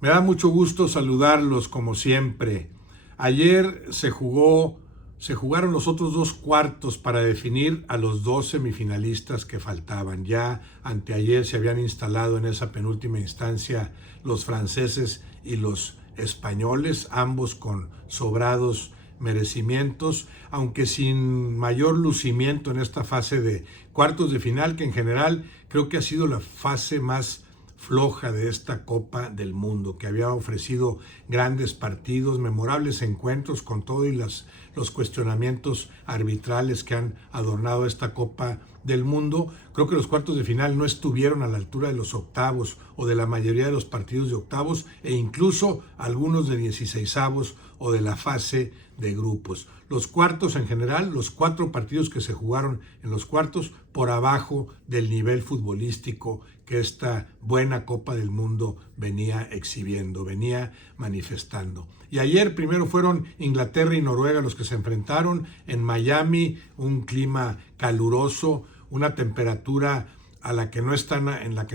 Me da mucho gusto saludarlos como siempre. Ayer se jugaron los otros dos cuartos para definir a los dos semifinalistas que faltaban. Ya anteayer se habían instalado en esa penúltima instancia los franceses y los españoles, ambos con sobrados merecimientos, aunque sin mayor lucimiento en esta fase de cuartos de final, que en general creo que ha sido la fase más floja de esta Copa del Mundo, que había ofrecido grandes partidos, memorables encuentros con todo y los cuestionamientos arbitrales que han adornado esta Copa del Mundo. Creo que los cuartos de final no estuvieron a la altura de los octavos o de la mayoría de los partidos de octavos e incluso algunos de 16avos o de la fase de grupos. Los cuartos en general, los 4 partidos que se jugaron en los cuartos, por abajo del nivel futbolístico que esta buena Copa del Mundo venía exhibiendo, venía manifestando. Y ayer primero fueron Inglaterra y Noruega los que se enfrentaron en Miami, un clima caluroso, una temperatura en la que no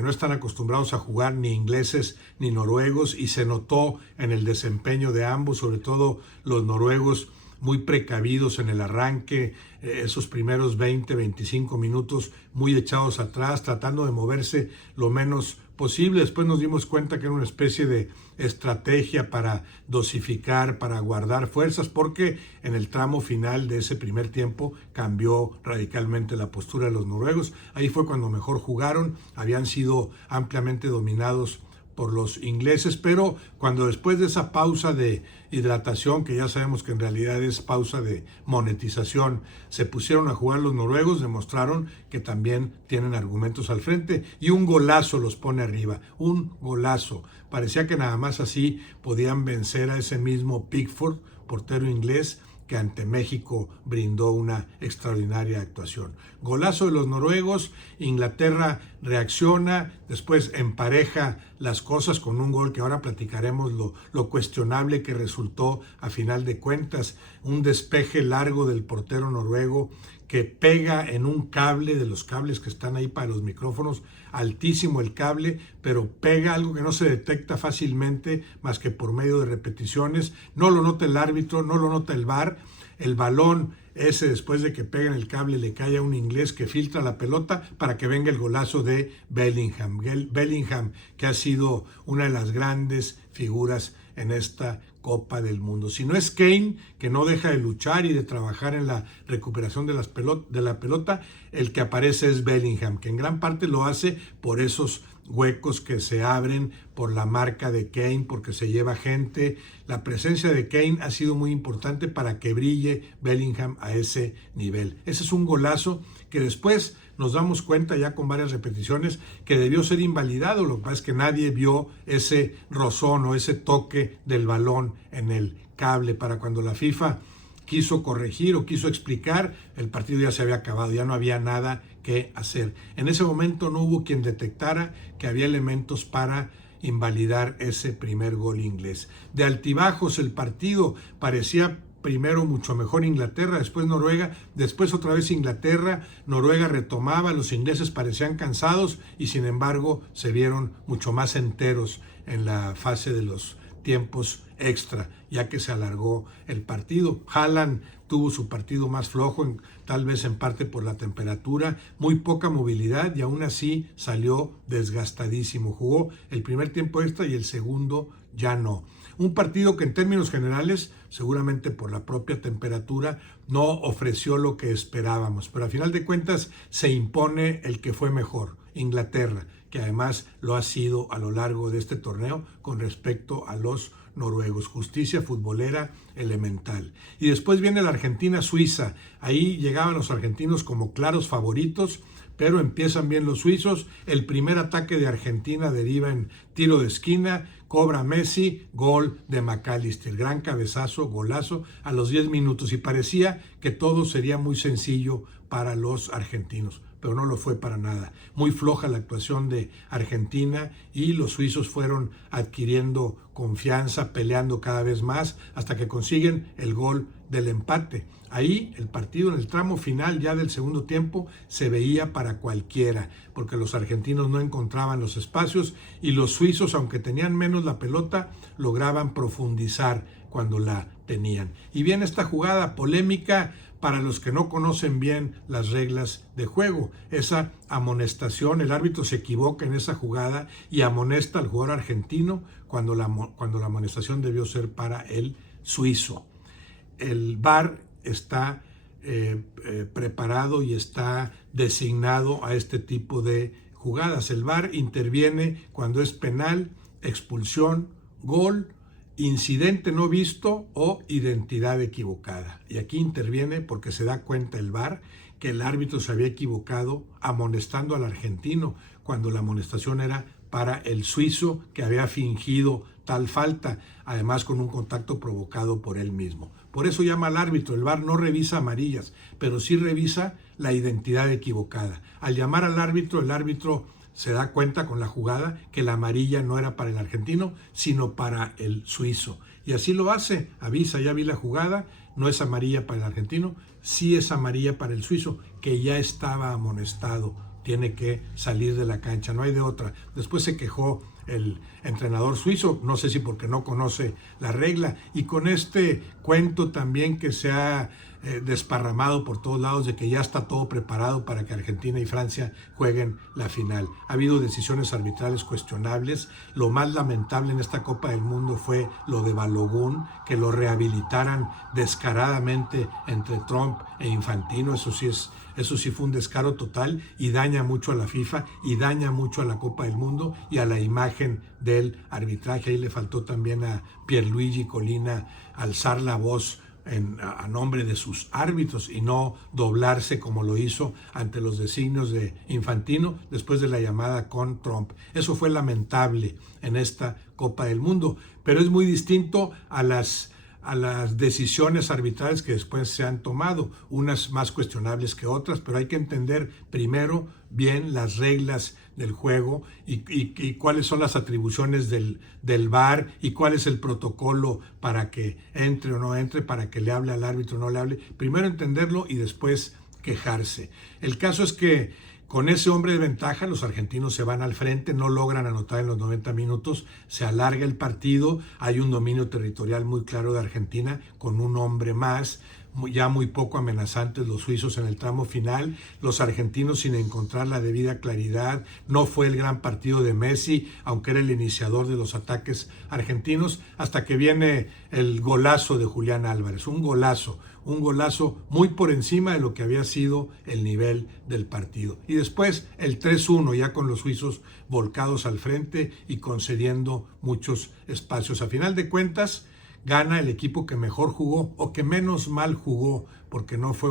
están acostumbrados a jugar ni ingleses ni noruegos, y se notó en el desempeño de ambos, sobre todo los noruegos muy precavidos en el arranque, esos primeros 20-25 minutos muy echados atrás, tratando de moverse lo menos posible. Después nos dimos cuenta que era una especie de estrategia para dosificar, para guardar fuerzas, porque en el tramo final de ese primer tiempo cambió radicalmente la postura de los noruegos. Ahí fue cuando mejor jugaron, habían sido ampliamente dominados por los ingleses, pero cuando después de esa pausa de hidratación, que ya sabemos que en realidad es pausa de monetización, se pusieron a jugar los noruegos, demostraron que también tienen argumentos al frente, y un golazo los pone arriba, un golazo. Parecía que nada más así podían vencer a ese mismo Pickford, portero inglés, que ante México brindó una extraordinaria actuación. Golazo de los noruegos, Inglaterra reacciona, después empareja las cosas con un gol que ahora platicaremos lo cuestionable que resultó a final de cuentas, un despeje largo del portero noruego que pega en un cable de los cables que están ahí para los micrófonos, altísimo el cable, pero pega algo que no se detecta fácilmente más que por medio de repeticiones. No lo nota el árbitro, no lo nota el VAR. El balón ese, después de que pega en el cable, le cae a un inglés que filtra la pelota para que venga el golazo de Bellingham. Bellingham, que ha sido una de las grandes figuras en esta Copa del Mundo. Si no es Kane, que no deja de luchar y de trabajar en la recuperación de la pelota, el que aparece es Bellingham, que en gran parte lo hace por esos huecos que se abren, por la marca de Kane, porque se lleva gente. La presencia de Kane ha sido muy importante para que brille Bellingham a ese nivel. Ese es un golazo que después nos damos cuenta ya con varias repeticiones que debió ser invalidado. Lo que pasa es que nadie vio ese rozón o ese toque del balón en el cable. Para cuando la FIFA quiso corregir o quiso explicar, el partido ya se había acabado, ya no había nada que hacer. En ese momento no hubo quien detectara que había elementos para invalidar ese primer gol inglés. De altibajos el partido, parecía primero mucho mejor Inglaterra, después Noruega, después otra vez Inglaterra, Noruega retomaba, los ingleses parecían cansados y sin embargo se vieron mucho más enteros en la fase de los tiempos extra, ya que se alargó el partido. Haaland tuvo su partido más flojo, tal vez en parte por la temperatura, muy poca movilidad, y aún así salió desgastadísimo. Jugó el primer tiempo extra y el segundo ya no. Un partido que en términos generales, seguramente por la propia temperatura, no ofreció lo que esperábamos, pero a final de cuentas se impone el que fue mejor, Inglaterra, que además lo ha sido a lo largo de este torneo con respecto a los noruegos. Justicia futbolera elemental. Y después viene la Argentina-Suiza. Ahí llegaban los argentinos como claros favoritos, pero empiezan bien los suizos. El primer ataque de Argentina deriva en tiro de esquina, cobra Messi, gol de McAllister, gran cabezazo, golazo a los 10 minutos, y parecía que todo sería muy sencillo para los argentinos. pero no lo fue para nada. Muy floja la actuación de Argentina y los suizos fueron adquiriendo confianza, peleando cada vez más hasta que consiguen el gol del empate. Ahí el partido en el tramo final ya del segundo tiempo se veía para cualquiera, porque los argentinos no encontraban los espacios y los suizos, aunque tenían menos la pelota, lograban profundizar cuando la tenían. Y bien, esta jugada polémica para los que no conocen bien las reglas de juego, esa amonestación, el árbitro se equivoca en esa jugada y amonesta al jugador argentino cuando la amonestación debió ser para el suizo. El VAR está preparado y está designado a este tipo de jugadas. El VAR interviene cuando es penal, expulsión, gol, incidente no visto o identidad equivocada. Y aquí interviene porque se da cuenta el VAR que el árbitro se había equivocado amonestando al argentino cuando la amonestación era para el suizo que había fingido tal falta, además con un contacto provocado por él mismo. Por eso llama al árbitro. El VAR no revisa amarillas, pero sí revisa la identidad equivocada. Al llamar al árbitro, el árbitro se da cuenta con la jugada que la amarilla no era para el argentino, sino para el suizo. Y así lo hace, avisa, ya vi la jugada, no es amarilla para el argentino, sí es amarilla para el suizo, que ya estaba amonestado, tiene que salir de la cancha, no hay de otra. Después se quejó el entrenador suizo, no sé si porque no conoce la regla, y con este cuento también que se ha desparramado por todos lados de que ya está todo preparado para que Argentina y Francia jueguen la final. Ha habido decisiones arbitrales cuestionables. Lo más lamentable en esta Copa del Mundo fue lo de Balogun, que lo rehabilitaran descaradamente entre Trump e Infantino. Eso sí fue un descaro total y daña mucho a la FIFA y daña mucho a la Copa del Mundo y a la imagen del arbitraje. Ahí le faltó también a Pierluigi Collina alzar la voz a nombre de sus árbitros y no doblarse como lo hizo ante los designios de Infantino después de la llamada con Trump. Eso fue lamentable en esta Copa del Mundo, pero es muy distinto a las decisiones arbitrales que después se han tomado, unas más cuestionables que otras, pero hay que entender primero bien las reglas del juego y cuáles son las atribuciones del VAR y cuál es el protocolo para que entre o no entre, para que le hable al árbitro o no le hable. Primero entenderlo y después quejarse. El caso es que con ese hombre de ventaja, los argentinos se van al frente, no logran anotar en los 90 minutos, se alarga el partido, hay un dominio territorial muy claro de Argentina con un hombre más, ya muy poco amenazantes los suizos en el tramo final, los argentinos sin encontrar la debida claridad. No fue el gran partido de Messi, aunque era el iniciador de los ataques argentinos, hasta que viene el golazo de Julián Álvarez, un golazo muy por encima de lo que había sido el nivel del partido. Y después el 3-1 ya con los suizos volcados al frente y concediendo muchos espacios. A final de cuentas, gana el equipo que mejor jugó o que menos mal jugó, porque no fue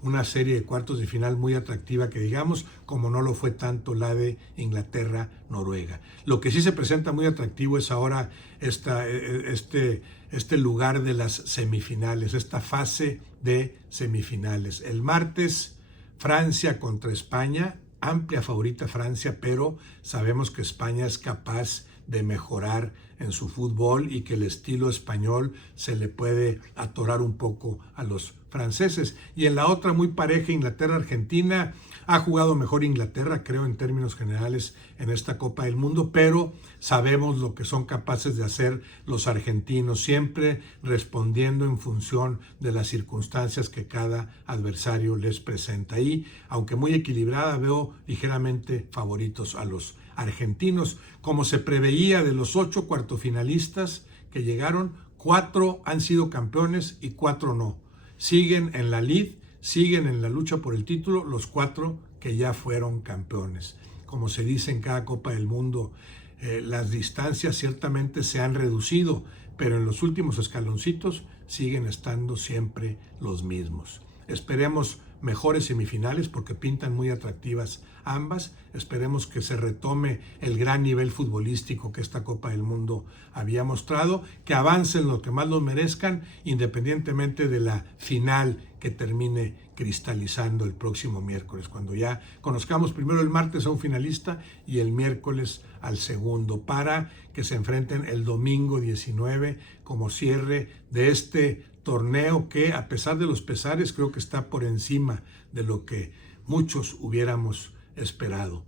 una serie de cuartos de final muy atractiva que digamos, como no lo fue tanto la de Inglaterra-Noruega. Lo que sí se presenta muy atractivo es ahora este lugar de las semifinales, esta fase de semifinales. El martes, Francia contra España, amplia favorita Francia, pero sabemos que España es capaz de mejorar en su fútbol y que el estilo español se le puede atorar un poco a los franceses. Y en la otra muy pareja, Inglaterra-Argentina, ha jugado mejor Inglaterra, creo, en términos generales en esta Copa del Mundo, pero sabemos lo que son capaces de hacer los argentinos, siempre respondiendo en función de las circunstancias que cada adversario les presenta. Y, aunque muy equilibrada, veo ligeramente favoritos a los argentinos. Como se preveía, de los 8 cuartofinalistas que llegaron, 4 han sido campeones y 4 no. Siguen en la lid, siguen en la lucha por el título los 4 que ya fueron campeones. Como se dice en cada Copa del Mundo, las distancias ciertamente se han reducido, pero en los últimos escaloncitos siguen estando siempre los mismos. Esperemos mejores semifinales porque pintan muy atractivas ambas. Esperemos que se retome el gran nivel futbolístico que esta Copa del Mundo había mostrado, que avancen lo que más lo merezcan, independientemente de la final que termine cristalizando el próximo miércoles, cuando ya conozcamos primero el martes a un finalista y el miércoles al segundo, para que se enfrenten el domingo 19 como cierre de este torneo que, a pesar de los pesares, creo que está por encima de lo que muchos hubiéramos esperado.